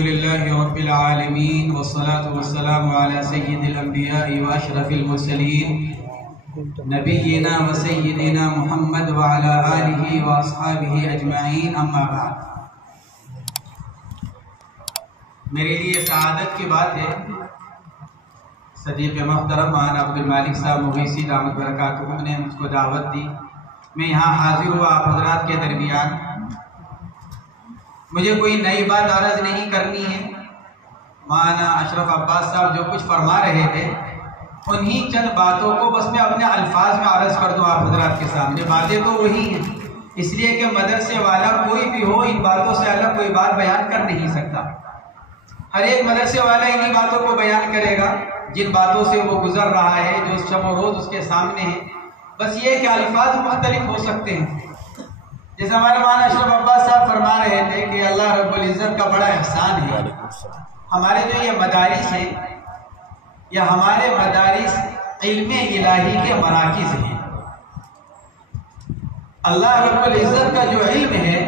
للہ رب العالمین والصلاة والسلام علی سید الانبیاء واشرف المرسلین نبینا و سیدنا محمد وعلی آلہ واصحابہ اجمعین، اما بعد۔ میرے لیے سعادت کی بات ہے، صدیق محترم مولانا عبدالمالک صاحب مغیثی دامت برکاتہ نے مجھ کو دعوت دی، میں یہاں حاضر ہوا آپ حضرات کے درمیان۔ مجھے کوئی نئی بات عرض نہیں کرنی ہے، مولانا اشرف عباس صاحب جو کچھ فرما رہے تھے انہی چند باتوں کو بس میں اپنے الفاظ میں عرض کر دوں آپ حضرات کے سامنے۔ باتیں تو وہی ہیں، اس لیے کہ مدرسے والا کوئی بھی ہو ان باتوں سے الگ کوئی بات بیان کر نہیں سکتا۔ ہر ایک مدرسے والا انہی باتوں کو بیان کرے گا جن باتوں سے وہ گزر رہا ہے، جو شب و روز اس کے سامنے ہے۔ بس یہ کہ الفاظ مختلف ہو سکتے ہیں۔ جیسے ہمارے مولانا اشرف عباس صاحب فرما رہے تھے کہ اللہ رب العزت کا بڑا احسان ہے، ہمارے جو یہ مدارس ہیں یا ہمارے مدارس علم الہی کے مراکز ہیں۔ اللہ رب العزت کا جو علم ہے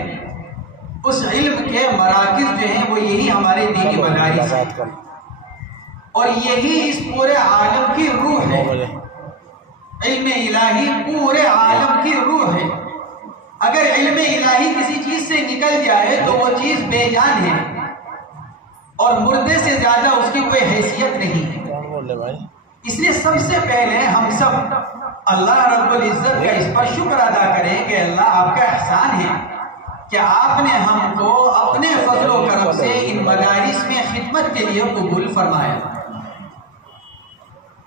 اس علم کے مراکز جو ہیں وہ یہی ہمارے دینی مدارس ہیں، اور یہی اس پورے عالم کی روح ہے۔ علم الہی پورے عالم کی روح ہے۔ اگر علم الہی کسی چیز سے نکل جائے تو وہ چیز بے جان ہے اور مردے سے زیادہ اس کی کوئی حیثیت نہیں ہے۔ اس لیے سب سے پہلے ہم سب اللہ رب العزت کا اس پر شکر ادا کریں کہ اللہ آپ کا احسان ہے کہ آپ نے ہم کو اپنے فضل و کرم سے ان مدارس میں خدمت کے لیے قبول فرمایا۔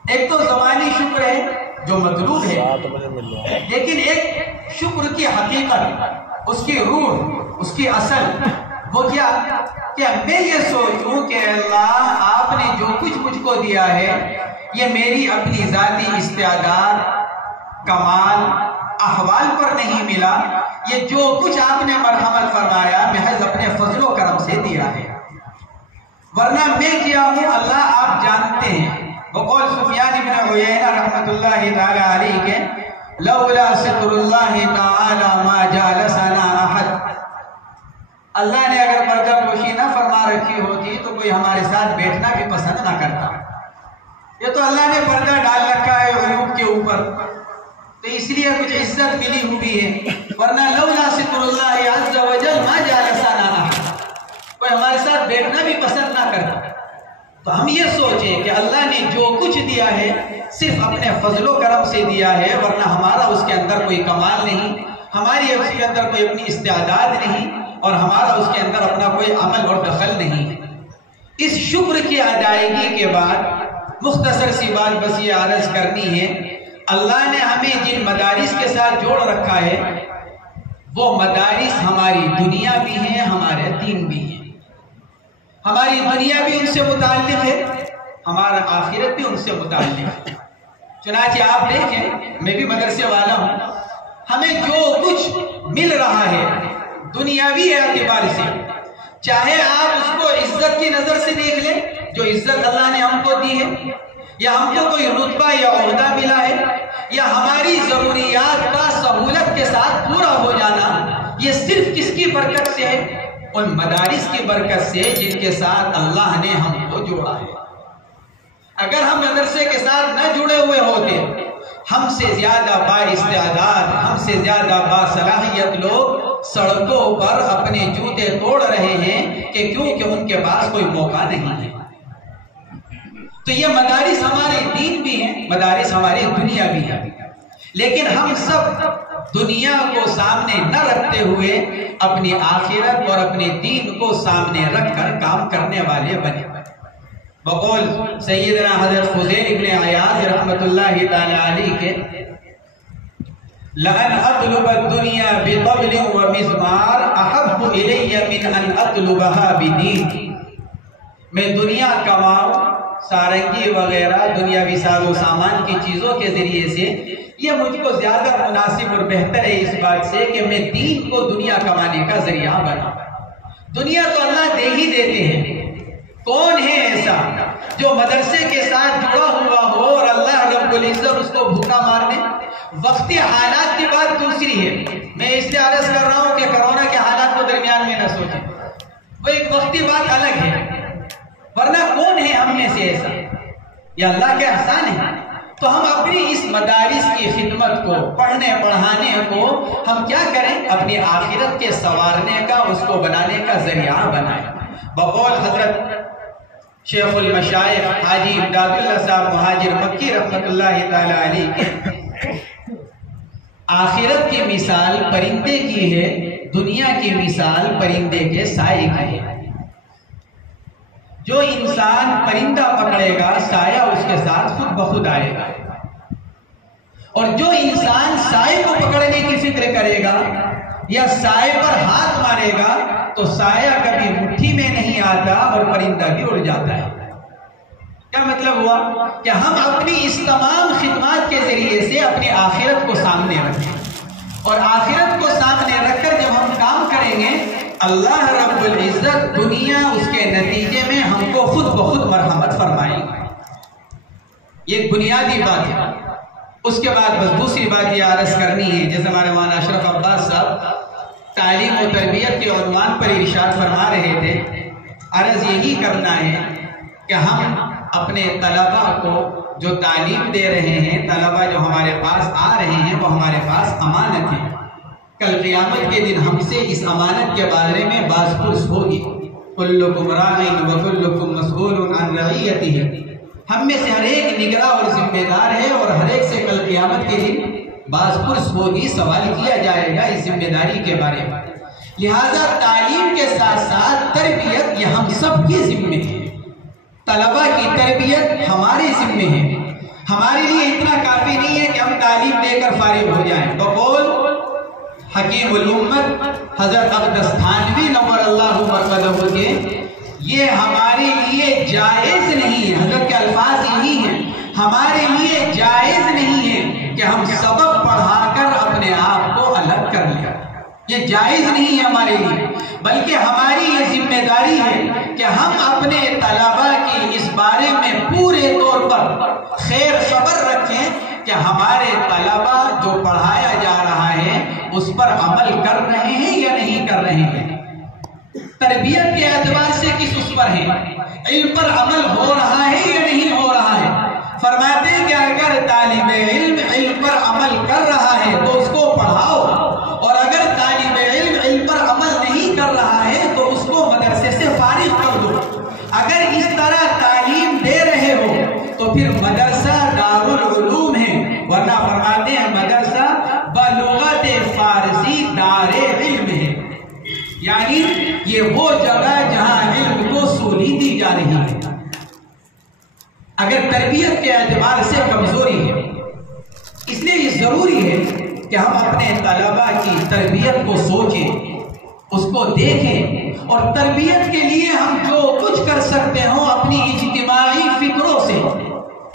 ایک تو زبانی شکر ہے جو مطلوب ہے، لیکن ایک شکر کی حقیقت، اس کی روح، اس کی اصل وہ کیا کہ میں یہ سوچوں کہ اللہ آپ نے جو کچھ مجھ کو دیا ہے یہ میری اپنی ذاتی استعداد، کمال، احوال پر نہیں ملا، یہ جو کچھ آپ نے مرحمت فرمایا محض اپنے فضل و کرم سے دیا ہے، ورنہ میں کیا ہوں اللہ آپ جانتے ہیں۔ وقول سفیان بن عیینہ رحمت اللہ تعالی علیہ کے لولا ستر اللہ تعالی ما جالسنا احد، اللہ نے اگر پردہ پوشی نہ فرما رکھی ہوتی تو کوئی ہمارے ساتھ بیٹھنا بھی پسند نہ کرتا۔ یہ تو اللہ نے پردہ ڈال رکھا ہے عیوب کے اوپر، تو اس لیے کچھ عزت ملی ہوئی ہے، ورنہ لولا ستر اللہ عز وجل ما جالسنا احد، کوئی ہمارے ساتھ بیٹھنا بھی پسند نہ کرتا۔ تو ہم یہ سوچیں کہ اللہ نے جو کچھ دیا ہے صرف اپنے فضل و کرم سے دیا ہے، ورنہ ہمارا اس کے اندر کوئی کمال نہیں، ہماری اس کے اندر کوئی اپنی استعداد نہیں، اور ہمارا اس کے اندر اپنا کوئی عمل اور دخل نہیں ہے۔ اس شکر کی ادائیگی کے بعد مختصر سی بات بس یہ عرض کرنی ہے، اللہ نے ہمیں جن مدارس کے ساتھ جوڑ رکھا ہے وہ مدارس ہماری دنیا بھی ہیں، ہمارے دین بھی ہیں۔ ہماری دنیا بھی ان سے متعلق ہے، ہمارا آخرت بھی ان سے متعلق ہے۔ چنانچہ آپ دیکھیں، میں بھی مدرسے والا ہوں، ہمیں جو کچھ مل رہا ہے دنیاوی اعتبار سے، چاہے آپ اس کو عزت کی نظر سے دیکھ لیں، جو عزت اللہ نے ہم کو دی ہے، یا ہم کو کوئی رتبہ یا عہدہ ملا ہے، یا ہماری ضروریات کا سہولت کے ساتھ پورا ہو جانا، یہ صرف کس کی برکت سے ہے؟ ان مدارس کی برکت سے جن کے ساتھ اللہ نے ہم کو جوڑا ہے۔ اگر ہم مدرسے کے ساتھ نہ جڑے ہوئے ہوتے، ہم سے زیادہ با استعداد، ہم سے زیادہ با صلاحیت لوگ سڑکوں پر اپنے جوتے توڑ رہے ہیں کہ کیونکہ ان کے پاس کوئی موقع نہیں ہے۔ تو یہ مدارس ہمارے دین بھی ہیں، مدارس ہماری دنیا بھی ہے، لیکن ہم سب دنیا کو سامنے نہ رکھتے ہوئے اپنی آخرت اور اپنے دین کو سامنے رکھ کر کام کرنے والے بنے۔ بقول سیدنا حضرت فضیل ابن عیاض رحمت اللہ تعالی علیہ کے لَأَنْ أَطْلُبَ الدُّنْيَا بِطَبْلٍ وَمِزْمَارٍ أَحَبُّ إِلَيَّ مِنْ أَنْ أَطْلُبَهَا بِدِينٍ، میں دنیا کماؤں، سارنگی وغیرہ دنیاوی ساز و سامان کی چیزوں کے ذریعے سے، یہ مجھ کو زیادہ مناسب اور بہتر ہے اس بات سے کہ میں دین کو دنیا کمانے کا ذریعہ بنا۔ دنیا تو اللہ دے ہی دیتے ہیں، کون ہے ایسا جو مدرسے کے ساتھ جڑا ہوا ہو اور اللہ رب العزت اس کو بھوکا مارنے؟ وقتی حالات کی بات دوسری ہے، میں اس لیے عرض کر رہا ہوں کہ کرونا کے حالات کو درمیان میں نہ سوچیں۔ وہ ایک وقتی بات الگ ہے، ورنہ کون ہے ہم میں سے ایسا؟ یہ اللہ کے احسان ہے۔ تو ہم اپنی اس مدارس کی خدمت کو، پڑھنے پڑھانے کو ہم کیا کریں؟ اپنی آخرت کے سنوارنے کا، اس کو بنانے کا ذریعہ بنائیں۔ بقول حضرت شیخ المشائخ حاجی امداد اللہ صاحب مہاجر مکی رحمت اللہ تعالی علیہ کے، آخرت کی مثال پرندے کی ہے، دنیا کی مثال پرندے کے سائے کی ہے۔ جو انسان پرندہ پکڑے گا سایہ اس کے ساتھ خود بخود آئے گا، اور جو انسان سائے کو پکڑنے کی فکر کرے گا یا سائے پر ہاتھ مارے گا تو سایہ کبھی مٹھی میں نہیں آتا اور پرندہ بھی اڑ جاتا ہے۔ کیا مطلب ہوا؟ کہ ہم اپنی اس تمام خدمات کے ذریعے سے اپنی آخرت کو سامنے رکھیں، اور آخرت کو سامنے رکھ کر جب ہم کام کریں گے اللہ رب العزت دنیا اس کے نتیجے میں ہم کو خود بخود مرحمت فرمائے گا۔ یہ ایک بنیادی بات ہے۔ اس کے بعد بس دوسری بات یہ عرض کرنی ہے، جیسے ہمارے مولانا اشرف عباس صاحب تعلیم و تربیت کے عنوان پر ارشاد فرما رہے تھے، عرض یہی کرنا ہے کہ ہم اپنے طلباء کو جو تعلیم دے رہے ہیں، طلباء جو ہمارے پاس آ رہے ہیں، وہ ہمارے پاس امانت ہے۔ کل قیامت کے دن ہم سے اس امانت کے بارے میں باز پرس ہوگی۔ کلکم راعٍ وکلکم مسئول عن رعیتہ، ہم میں سے ہر ایک نگراں اور ذمہ دار ہے، اور ہر ایک سے کل قیامت کے دن باز پرس ہوگی، سوال کیا جائے گا اس ذمہ داری کے بارے میں۔ لہذا تعلیم کے ساتھ ساتھ تربیت یہ ہم سب کی ذمہ ہے۔ طلباء کی تربیت ہمارے ذمہ ہے۔ ہمارے لیے اتنا کافی نہیں ہے کہ ہم تعلیم دے کر فارغ ہو جائیں۔ بقول حکیم الامت حضرت اقدس تھانوی نور اللہ مرقدہ کے، یہ ہمارے لیے جائز نہیں ہے، حضرت کے الفاظ یہی ہیں، ہمارے لیے جائز نہیں ہے کہ ہم سبق پڑھا کر اپنے آپ کو الگ کر لیں۔ یہ جائز نہیں ہے ہمارے لیے، بلکہ ہماری یہ ذمہ داری ہے کہ ہم اپنے طلباء کی اس بارے میں پورے طور پر خیر خبر رکھیں کہ ہمارے طلباء جو پڑھایا جا رہا ہے اس پر عمل کر رہے ہیں یا نہیں کر رہے ہیں۔ تربیت کے اعتبار سے کس اس پر ہے؟ علم پر عمل ہو رہا ہے یا نہیں ہو رہا ہے؟ فرماتے ہیں کہ اگر طالب علم پر عمل کر رہا ہے تو اس کو پڑھاؤ، اور اگر طالب علم پر عمل نہیں کر رہا ہے تو اس کو مدرسے سے فارغ کر دو۔ اگر اس طرح تعلیم دے رہے ہو تو پھر مدرسہ دارالعلوم ہے، ورنہ فرماتے ہیں مدرسہ بلغت فارسی دار علم ہے، یعنی یہ وہ جگہ جہاں علم کو سولی دی جا رہی ہے۔ اگر تربیت کے اعتبار سے کمزوری ہے، اس لیے یہ ضروری ہے کہ ہم اپنے طلباء کی تربیت کو سوچیں، اس کو دیکھیں، اور تربیت کے لیے ہم جو کچھ کر سکتے ہوں اپنی اجتماعی فکروں سے،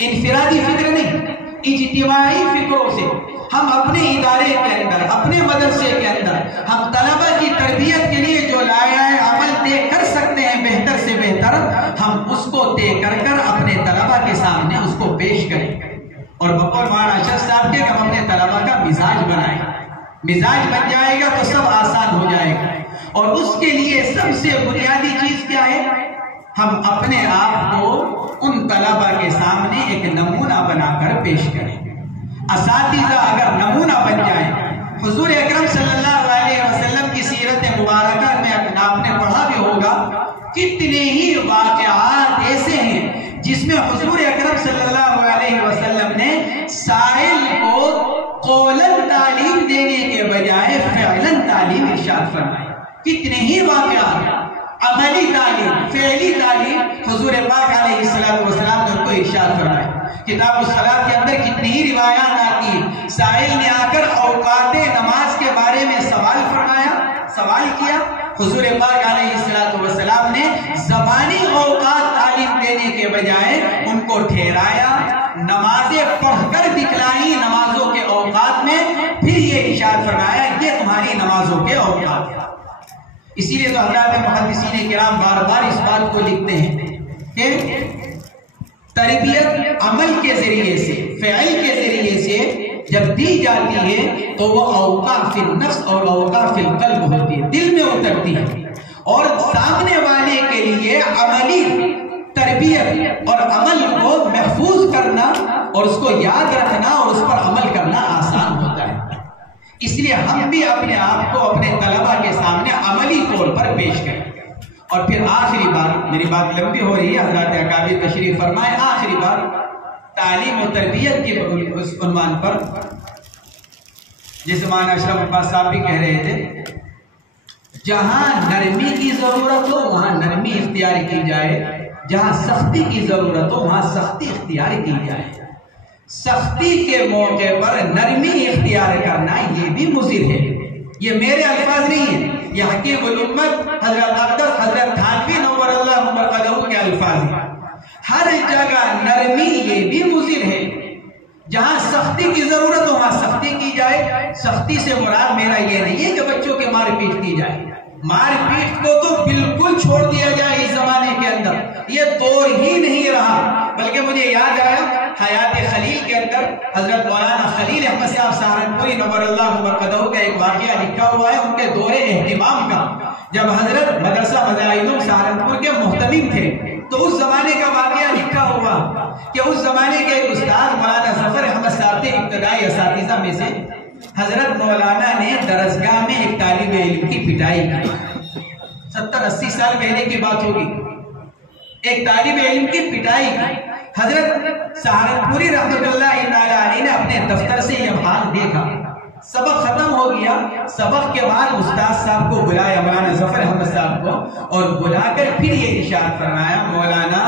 انفرادی فکر نہیں، اجتماعی فکروں سے ہم اپنے ادارے کے اندر، اپنے مدرسے کے اندر ہم طلباء کی تربیت کے لیے جو لائحہ عمل طے کر سکتے ہیں بہتر سے بہتر، ہم اس کو طے کر کر اپنے طلباء کے سامنے اس کو پیش کریں، اور بقول مولانا اشرف صاحب کے ہم اپنے طلباء کا مزاج بنائیں۔ مزاج بن جائے گا تو سب آسان ہو جائے گا، اور اس کے لیے سب سے بنیادی چیز کیا ہے؟ ہم اپنے آپ کو ان طلباء کے سامنے ایک نمونہ بنا کر پیش کریں۔ اساتذہ اگر نمونہ بن جائیں، حضور اکرم صلی اللہ علیہ وسلم کی سیرت مبارکہ میں آپ نے پڑھا بھی ہوگا، کتنے ہی واقعات ایسے ہیں جس میں حضور اکرم صلی اللہ علیہ وسلم نے سائل کو قولاً تعلیم دینے کے بجائے فعلاً تعلیم ارشاد فرمائی۔ کتنے ہی واقعات، عملی تعلیم، فعلی تعلیم حضور پاک علیہ السلام نے ان کو ارشاد فرمائی۔ کتاب الصلاۃ کے اندر کتنی ہی روایات آتی ہیں، سائل نے آ کر اوقات نماز کے بارے میں سوال کیا، حضور پاک علیہ السلام نے زبانی اوقات تعلیم دینے کے بجائے ان کو ٹھہرایا، نمازیں پڑھ کر دکھلائی نمازوں کے اوقات میں، پھر یہ ارشاد فرمایا یہ تمہاری نمازوں کے اوقات۔ اسی لیے تو حضرات محدثین کرام بار بار اس بات کو لکھتے ہیں کہ تربیت عمل کے ذریعے سے، فعل کے ذریعے سے جب دی جاتی ہے تو وہ اوقاف النفس اور اوقاف القلب ہوتی ہے، دل میں اترتی ہے، اور سامنے والے کے لیے عملی تربیت اور عمل کو محفوظ کرنا اور اس کو یاد رکھنا اور اس پر عمل کرنا آسان ہوتا ہے۔ اس لیے ہم بھی اپنے آپ کو اپنے طلبہ کے سامنے عملی طور پر پیش کریں۔ اور پھر آخری بات، میری بات لمبی ہو رہی ہے، حضرات اکابر تشریف فرمائے، آخری بات تعلیم و تربیت کے اس عنوان پر جس مولانا اشرف عباس صاحب بھی کہہ رہے تھے، جہاں نرمی کی ضرورت ہو وہاں نرمی اختیار کی جائے، جہاں سختی کی ضرورت ہو وہاں سختی اختیار کی جائے۔ سختی کے موقع پر نرمی اختیار کرنا یہ بھی مضر ہے۔ یہ میرے الفاظ نہیں ہیں، یہ حکیم الامت حضرت اقدس حضرت تھانوی نور اللہ مرقدہ کے الفاظ ہیں۔ ہر جگہ نرمی یہ بھی مضر ہے، جہاں سختی کی ضرورت ہو وہاں سختی کی جائے۔ سختی سے مراد میرا یہ نہیں ہے کہ بچوں کے مار پیٹ کی جائے، مار پیٹ کو تو بالکل چھوڑ دیا جائے اس زمانے کے اندر، یہ دور ہی نہیں رہا۔ بلکہ مجھے یاد آیا حیات خلیل کے اندر حضرت مولانا خلیل احمد صاحب سہارنپوری نور اللہ مرقدہ کا ایک واقعہ لکھا ہوا ہے ان کے دور اہتمام کا، جب حضرت مدرسہ مدائن سہارنپور کے محتمم تھے، تو اس زمانے کا واقعہ لکھا ہوا کہ اس زمانے کے ایک استاد مولانا ظفر احمد صاحب تھے، ابتدائی اساتذہ میں سے۔ حضرت مولانا نے درسگاہ میں ایک طالب علم کی پٹائی کی، 70-80 سال پہلے کی بات ہوگی، ایک طالب علم کی پٹائی کی۔ حضرت سہارنپوری رحمت اللہ علیہ نے اپنے دفتر سے یہ حال دیکھا، سبق ختم ہو گیا، سبق کے بعد استاد صاحب کو بلایا، مولانا ظفر احمد صاحب کو، اور بلا کر پھر یہ ارشاد فرمایا، مولانا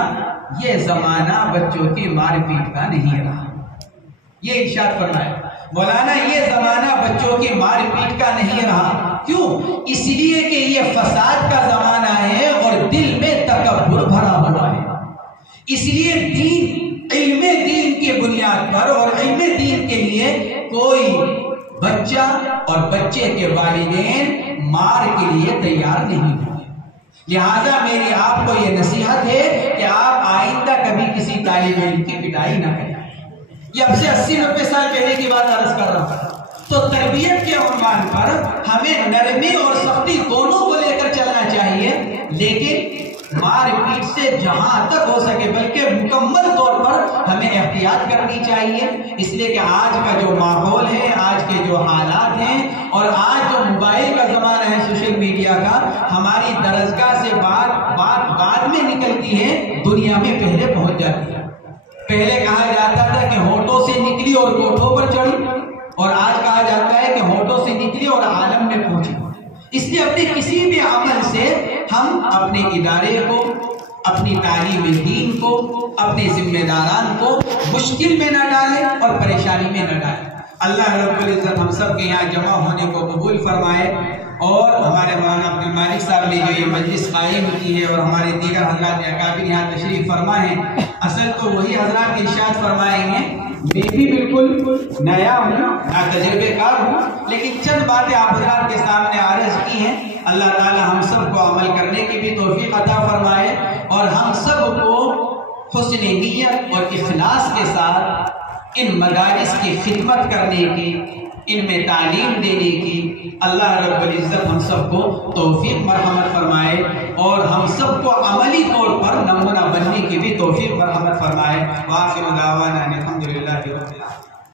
یہ زمانہ بچوں کی مار پیٹ کا نہیں رہا۔ یہ ارشاد فرمایا، مولانا یہ زمانہ بچوں کی مار پیٹ کا نہیں رہا۔ کیوں؟ اس لیے کہ یہ فساد کا زمانہ ہے اور دل میں تکبر بھرا ہوا ہے۔ اس لیے دین، علم دین کی بنیاد پر اور علم دین کے لیے کوئی بچہ اور بچے کے والدین مار کے لیے تیار نہیں ہوئے۔ لہذا میری آپ کو یہ نصیحت ہے کہ آپ آئندہ کبھی کسی طالب علم کی پٹائی نہ کریں۔ یہ اب سے 80-90 سال پہلے کی بات عرض کر رہا ہوں۔ تو تربیت کے عنوان پر ہمیں نرمی اور سختی دونوں کو لے کر چلنا چاہیے، لیکن مار پیٹ سے جہاں تک ہو سکے بلکہ مکمل طور پر ہمیں احتیاط کرنی چاہیے۔ اس لیے کہ آج کا جو ماحول ہے، آج کے جو حالات ہیں، اور آج جو موبائل کا زمانہ ہے، سوشل میڈیا کا، ہماری درسگاہ سے بات بعد میں نکلتی ہے، دنیا میں پہلے پہنچ جاتی ہے۔ پہلے کہا جاتا تھا کہ ہونٹوں سے نکلی اور کوٹھوں پر چڑھی، اور آج کہا جاتا ہے کہ ہونٹوں سے نکلی اور عالم میں پہنچی۔ اس لیے اپنے کسی بھی عمل سے ہم اپنے ادارے کو، اپنی تعلیم دین کو، اپنے ذمہ داران کو مشکل میں نہ ڈالیں اور پریشانی میں نہ ڈالیں۔ اللہ رب العزت ہم سب کے یہاں جمع ہونے کو قبول فرمائے، اور ہمارے مولانا عبد المالک صاحب نے جو یہ مجلس قائم کی ہے اور ہمارے دیگر حضرات اکابر یہاں تشریف فرما ہیں، اصل تو وہی حضرات ارشاد فرمائیں گے۔ میں بھی بالکل نیا ہوں، نا تجربے کار ہوں، لیکن چند باتیں آپ حضرات کے سامنے عرض کی ہیں۔ اللہ تعالی ہم سب کو عمل کرنے کی بھی توفیق عطا فرمائے، اور ہم سب کو حسن نیت اور اخلاص کے ساتھ ان مدارس کی خدمت کرنے کی، ان میں تعلیم دینے کی اللہ رب العزت ہم سب کو توفیق مرحمت فرمائے، اور ہم سب کو عملی طور پر نمونہ بننے کی بھی توفیق مرحمت فرمائے۔ وآخر دعوانا الحمدللہ رب العالمین۔